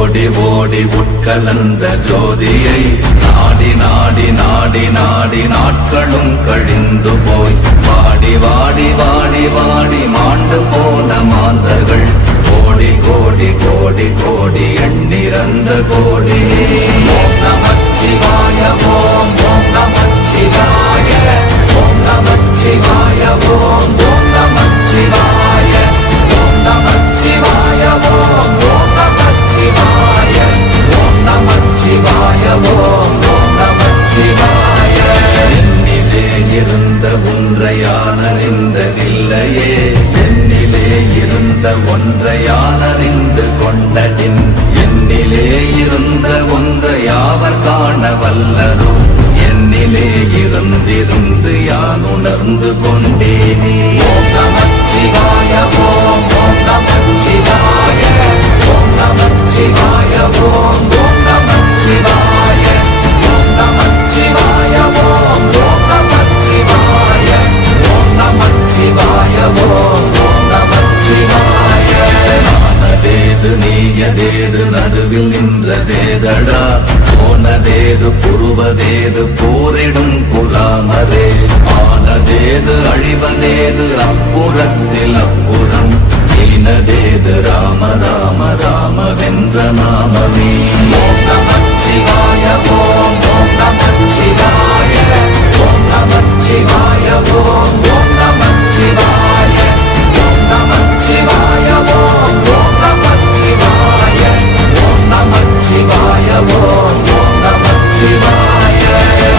ஓடி ஓடி உட்கலந்த ஜோதியை நாடி நாடி நாடி நாடி நாட்களும் கழிந்து போய் வாடி வாடி வாடி வாடி மாண்டு போன மாந்தர்கள் கோடி கோடி கோடி கோடி எண்ணிறந்த கோடி. ஓம் நமச்சிவாய ஓம் ஓம் நமச்சிவாய ஓம் நமச்சிவாய ஓம் ஓம் நமச்சிவாய ஓம் நமச்சிவாய ஓம் ஓம் நமச்சிவாய ஓம் நமச்சிவாய ஓம் ஓம் நமச்சிவாய. என்னிலே இருந்த ஒன்றையானறிந்ததில்லையே என்னிலே இருந்த ஒன்றையானறிந்து கொண்டடின் என்னிலே இருந்த ஒன்றை யாவர் காண வல்லரோ என்னிலே இருந்திருந்து யான் உணர்ந்து கொண்டேனே. ஓம் நமச்சிவாய ஓம் ஓம் நமச்சிவாய ஓம் நமச்சிவாய ஓம் ஓம் நமச்சிவாய ஓம் நமச்சிவாய ஓம் ஓம் நமச்சிவாய ஓம் நமச்சிவாய ஓம் ஓம் நமச்சிவாய. ஆனதேது நீயதேது நடுவில் நின்றதேதடா போனதேது புருவதேது போரிடும் குலாமரே ஆனதேது அழிவதேது அப்புறத்தில் அப்புறம் ஈனதேது ராம ராம ராம வென்ற நாமமே. ஓம் நமச்சிவாய ஓம் ஓம் நமச்சிவாய ஓம் நமச்சிவாய ஓம் ஓம் நமச்சிவாய ஓம் நமச்சிவாய ஓம் ஓம் நமச்சிவாய ஓம் நமச்சிவாய ஓம் ஓம் நமச்சிவாய.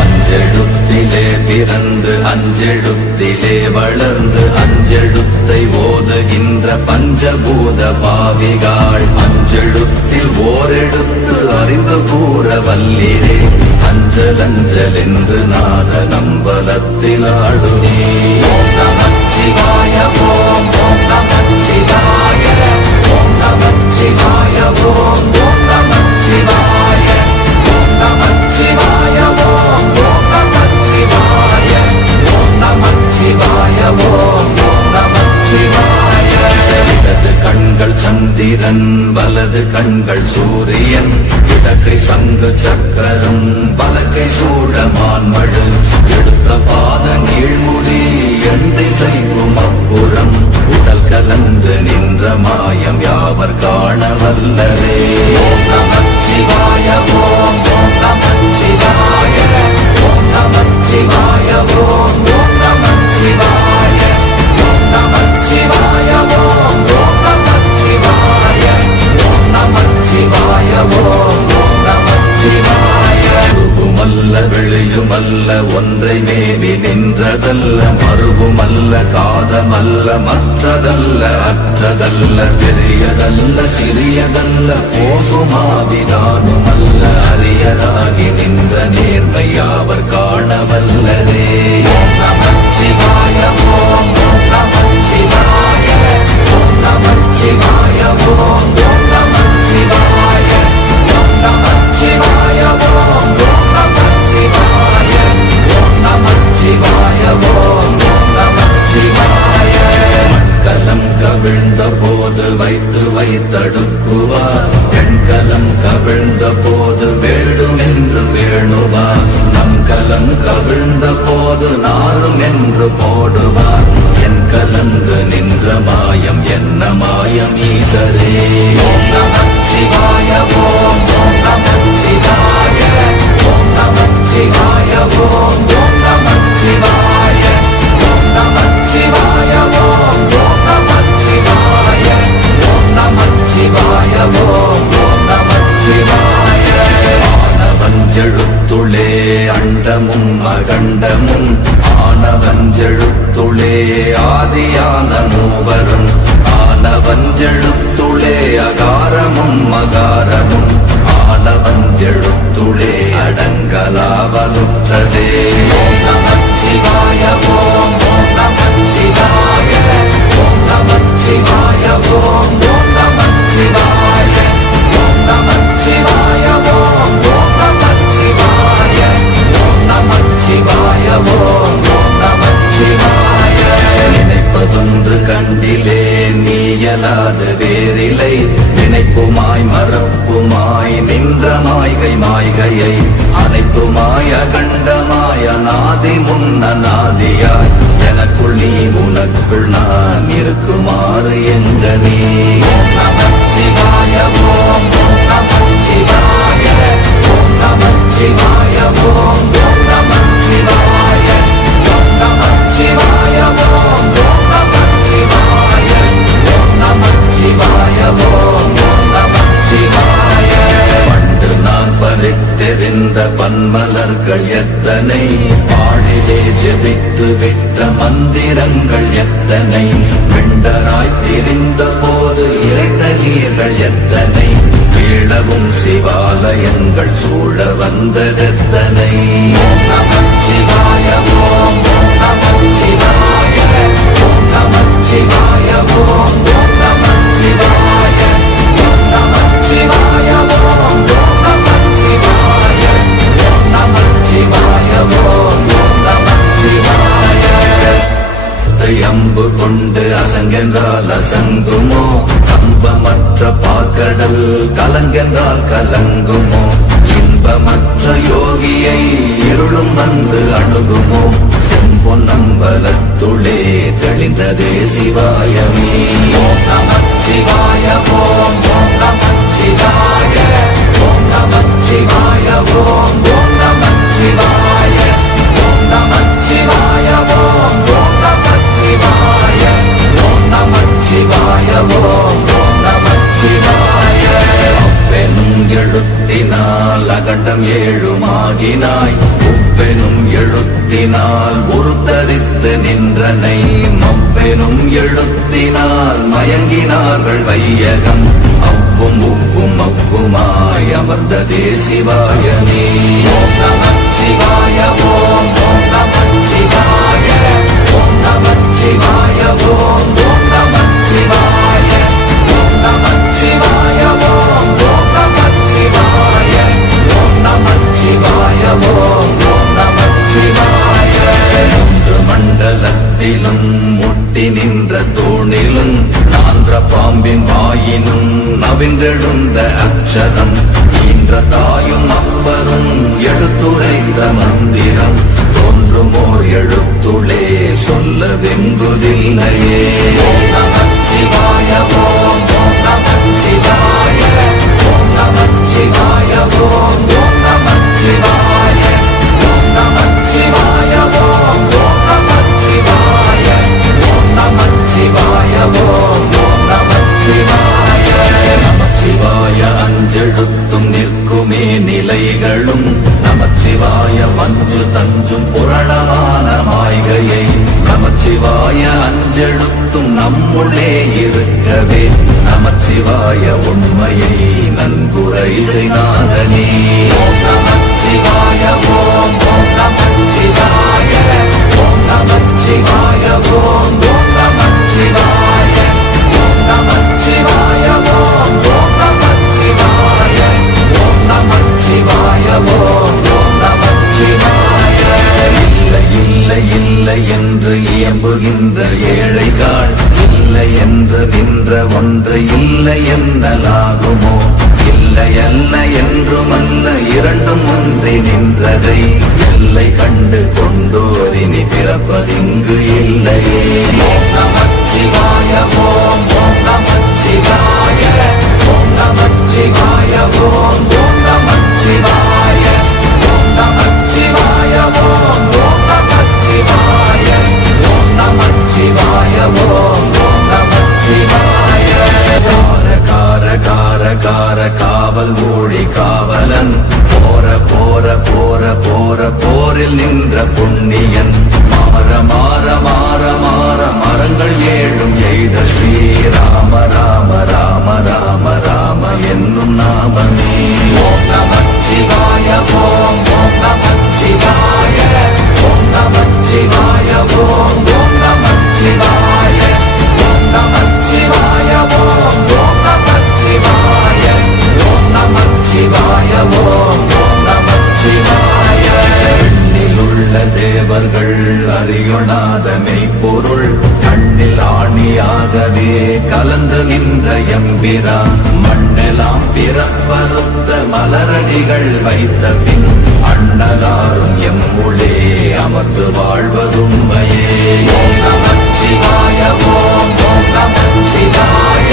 அஞ்செழுத்திலே பிறந்து அஞ்செழுத்திலே வளர்ந்து அஞ்செழுத்தை ஓதுகின்ற பஞ்சபூத பாவிகாள் அஞ்செழுத்தில் ஓரெழுத்து அறிந்து கூற வல்லிரே அஞ்சல் அஞ்சல் என்று நாத நம்பலத்தில் ஆடுவே. ஓம் நமச்சிவாய ஓம் ஓம் நமச்சிவாய ஓம் நமச்சிவாய ஓம் ஓம் நமச்சிவாய ஓம் நமச்சிவாய ஓம் ஓம் நமச்சிவாய ஓம் நமச்சிவாய ஓம் ஓம் நமச்சிவாய. இடது கண்கள் சந்திரன் வலது கண்கள் சூரியன் இடக்கை சங்கு சக்கரம் வலக்கை சூழமான்மழு எடுத்த பாத நீழ்முடி எண் திசைக்கும் அப்புறம் உடல் கலந்து நின்ற மாயம் யாவர் காண வல்லரே. ஓம் நமச்சிவாய ஓம் ஓம் நமச்சிவாய ஓம் நமச்சிவாய ஓம் ஓம் நமச்சிவாய ஓம் நமச்சிவாய ஓம் ஓம் நமச்சிவாய ஓம் நமச்சிவாய ஓம் ஓம் நமச்சிவாய. உருவுமல்ல வெளியுமல்ல ஒன்றை மேவி நின்றதல்ல மறுவுமல்ல காதமல்ல மற்றதல்ல அற்றதல்ல பெரியதல்ல சிறியதல்ல போகுமாவிதானுமல்ல அரியதாகி நின்ற நேர்மையாவர் காண வல்லரே. ஓம் நமச்சிவாய ஓம் ஓம் நமச்சிவாய ஓம் நமச்சிவாய ஓம் ஓம் நமச்சிவாய ஓம் நமச்சிவாய ஓம் ஓம் நமச்சிவாய ஓம் நமச்சிவாய ஓம் ஓம் நமச்சிவாய. மண்கலம் கவிழ்ந்த போது வைத்து வைத்தடுக்குவார் பெண்கலம் கவிழ்ந்த போது வேடும் என்று வேணுவார் நம்கலம் கவிழ்ந்த போது நாரும் என்று போடுவார் என் கலந்து நின்ற மாயம் என்ன மாயம் ஈசரே. ஓம் நமச்சிவாய ஓம் ஓம் நமச்சிவாய ஓம் நமச்சிவாய ஓம் ஓம் நமச்சிவாய ஓம் நமச்சிவாய ஓம் ஓம் நமச்சிவாய ஓம் நமச்சிவாய ஓம் ஓம் நமச்சிவாய. ஆனவஞ்செழுத்துளே அண்டமும் அகண்டமும் ஆனவஞ்செழுத்துளே ஆதியான மூவரும் ஆனவஞ்செழுத்துளே அகாரமும் மகாரமும் ஆனவஞ்செழுத்துளே அடங்கலாவலுற்றதே. ஓம் நமச்சிவாய ஓம் ஓம் நமச்சிவாய ஓம் நமச்சிவாய ஓம் ஓம் நமச்சிவாய ஓம் நமச்சிவாய ஓம் ஓம் நமச்சிவாய ஓம் நமச்சிவாய ஓம் ஓம் நமச்சிவாய. நினைப்பதொன்று கண்டிலே நீயலாது வேறிலை நினைப்புமாய் மறப்புமாய் மாய்கையை அனைத்துமாய கண்டமாய நாதி முன்ன நாதியாய் எனக்குள் நீ உனக்குள் நான் இருக்குமாறு என்ற நீ ஓம் நமச்சிவாய ஓம் நமச்சிவாய ஓம் நமச்சிவாய ஓம் நமச்சிவாய ஓம் நமச்சிவாய ஓம் நமச்சிவாய ஓம் நமச்சிவாய ஓம் நமச்சிவாய பண்டு நான் பறித்தெறிந்த பன்மலர்கள் எத்தனை பாழிலே ஜெபித்து விட்ட மந்திரங்கள் எத்தனை பிண்டராய் திரிந்த போது இறைத்த நீர்கள் எத்தனை வீழவும் சிவாலயங்கள் சூழ வந்ததெத்தனை ஓம் நமச்சிவாய ஓம் நமச்சிவாய ஓம் நமச்சிவாய ஓம் நமச்சிவாய ஓம் நமச்சிவாய ஓம் நமச்சிவாய ஓம் நமச்சிவாய ஓம் நமச்சிவாய அம்பு கொண்டு அசங்கென்றால் அசங்குமோ கம்பமற்ற பாக்கடல் கலங்கென்றால் கலங்குமோ இன்பமற்ற யோகியை இருளும் வந்து அணுகுமோ செம்பொன்னம்பலத்துளே தெளிந்ததே சிவாயமே ஓம் நமச்சிவாய ஓம் நமச்சிவாய ஓம் நமச்சிவாய ஓம் நமச்சிவாய ஓம் நமச்சிவாய ஓம் நமச்சிவாய ஓம் நமச்சிவாய ஓம் நமச்சிவாய அப்பெனும் எழுத்தினால் அகண்டம் ஏழுமாகினாய் உப்பெனும் எழுத்தினால் உருத்தரித்து நின்றனை மப்பெனும் எழுத்தினால் மயங்கினார்கள் வையகம் அவ்வும் உப்பும் அப்புமாய் அமர்ந்ததே சிவாயமே ஓம் நமச்சிவாய ஓம் நமச்சிவாய ஓம் நமச்சிவாய ஓம் நமச்சிவாய ஓம் நமச்சிவாய ஓம் நமச்சிவாய ஓம் நமச்சிவாய ஓம் நமச்சிவாய மூன்று மண்டலத்திலும் முட்டி நின்ற தூணிலும் நான்ற பாம்பின் வாயினும் நவின்றெழுந்த அக்ஷரம் ஈன்ற தாயும் அப்பரும் எடுத்துரைத்த மந்திரம் தோன்றுமோர் எழுத்துளே சொல்ல வெங்குதில்லையே ஓம் நமச்சிவாய ஓம் நமச்சிவாய ஓம் நமச்சிவாய ஓம் நமச்சிவாய ஓம் நமச்சிவாய ஓம் நமச்சிவாய ஓம் நமச்சிவாய ஓம் நமச்சிவாய நமச்சிவாய அஞ்செழுத்தும் நிற்குமே நிலைகளும் நமச்சிவாய மஞ்சு தஞ்சும் புரணமான மாய்கையை நமச்சிவாய அஞ்செழுத்தும் நம்முள்ளே இருக்கவே நமச்சிவாய உண்மையை நன்குரை செய்நாதனே ஓம் நமச்சிவாய ஓம் நமச்சிவாய ஓம் நமச்சிவாய ஓம் நமச்சிவாய ஓம் நமச்சிவாய ஓம் நமச்சிவாய ஓம் நமச்சிவாய ஓம் நமச்சிவாய இல்லை இல்லை இல்லை என்று இயம்புகின்ற ஏழைகள் இல்லை என்று நின்ற ஒன்று இல்லை என்னலாகுமோ இல்லை அல்ல என்றுமல்ல இரண்டும் ஒன்றி நின்றதை எல்லை கண்டு கொண்டோரினி பிறப்பதிங்கு இல்லையே ஓம் நமச்சிவாய ஓம் நமச்சிவாய ஓம் நமச்சிவாய ஓம் நமச்சிவாய ஓம் நமச்சிவாய ஓம் நமச்சிவாய ஓம் நமச்சிவாய ஓம் நமச்சிவாய கார கார கார கார காவல் ஊழி காவலன் போர போர போர போர போரில் நின்ற புண்ணியன் மாற மாற மாற மாற மரங்கள் ஏழும் எய்த ஸ்ரீராம ராம ராம ராம ராம என்னும் நாமமே ஓம் நமச்சிவாய ஓம் நமச்சிவாய ஓம் நமச்சிவாய ஓம் நமச்சிவாய ஓம் நமச்சிவாய ஓம் நமச்சிவாய ஓம் நமச்சிவாய ஓம் நமச்சிவாய எண்ணிலுள்ள தேவர்கள் அறியொணாத மெய்ப்பொருள் கண்ணில் ஆணி ஒளியாகவே கலந்து நின்ற எம்பிரான் மண்ணெல்லாம் பிறப்பறுத்த மலரடிகள் வைத்த பின் அண்ணலாரும் எம்முளே அமர்ந்து வாழ்வதுண்மையே. ஓம் நமச்சிவாய ஓம் ஓம் நமச்சிவாய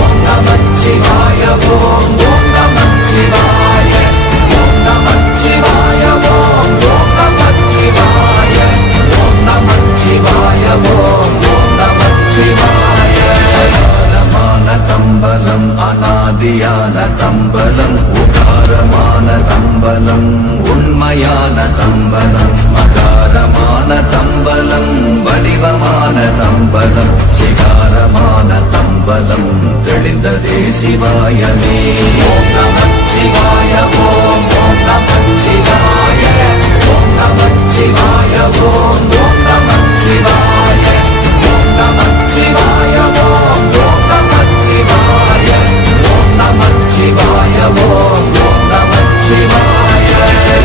ஓம் நமச்சிவாய ஓம் ஓம் நமச்சிவாய ஓம் நமச்சிவாய ஓம் ஓம் நமச்சிவாய ஓம் நமச்சிவாய ஓம் ஓம் நமச்சிவாய. உகாரமான தம்பலம் அநாதியான தம்பலம் உகாரமான தம்பலம் உண்மையான தம்பலம் மகாரமான தம்பலம் வடிவமான தம்பலம் சிகாரமான தம்பலம் தெளிந்ததே சிவாயமே. ஓம் நமச்சிவாய ஓம் ஓம் நமச்சிவாய ஓம் நமச்சிவாய ஓம் ஓம் நமச்சிவாய ஓம் நமச்சிவாய ஓம் ஓம் நமச்சிவாய ஓம் நமச்சிவாய ஓம் ஓம் நமச்சிவாய.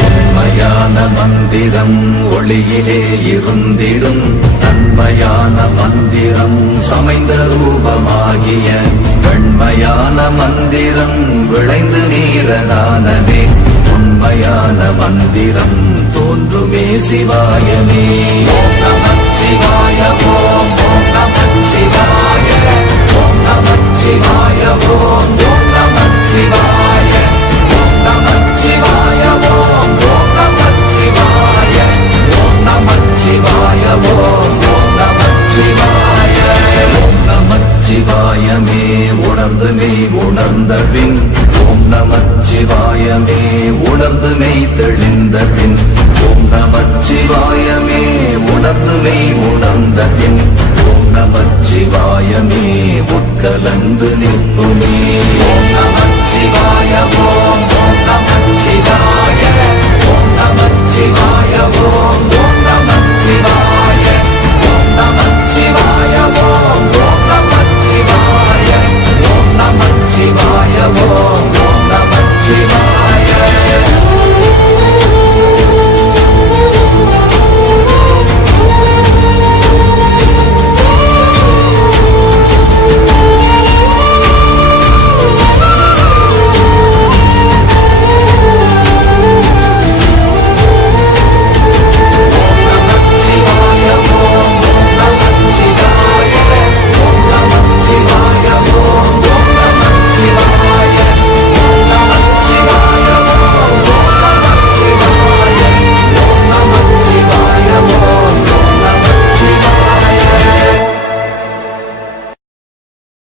உண்மையான மந்திரம் ஒளியிலே இருந்திடும் தன்மையான மந்திரம் சமைந்த ரூபமாகிய வெண்மையான மந்திரம் விளைந்து நீரதானதே உண்மையான மந்திரம் தோன்றுமே சிவாயமே. ஓம் நமச்சிவாய ஓம் ஓம் நமச்சிவாய ஓம் நமச்சிவாய ஓம்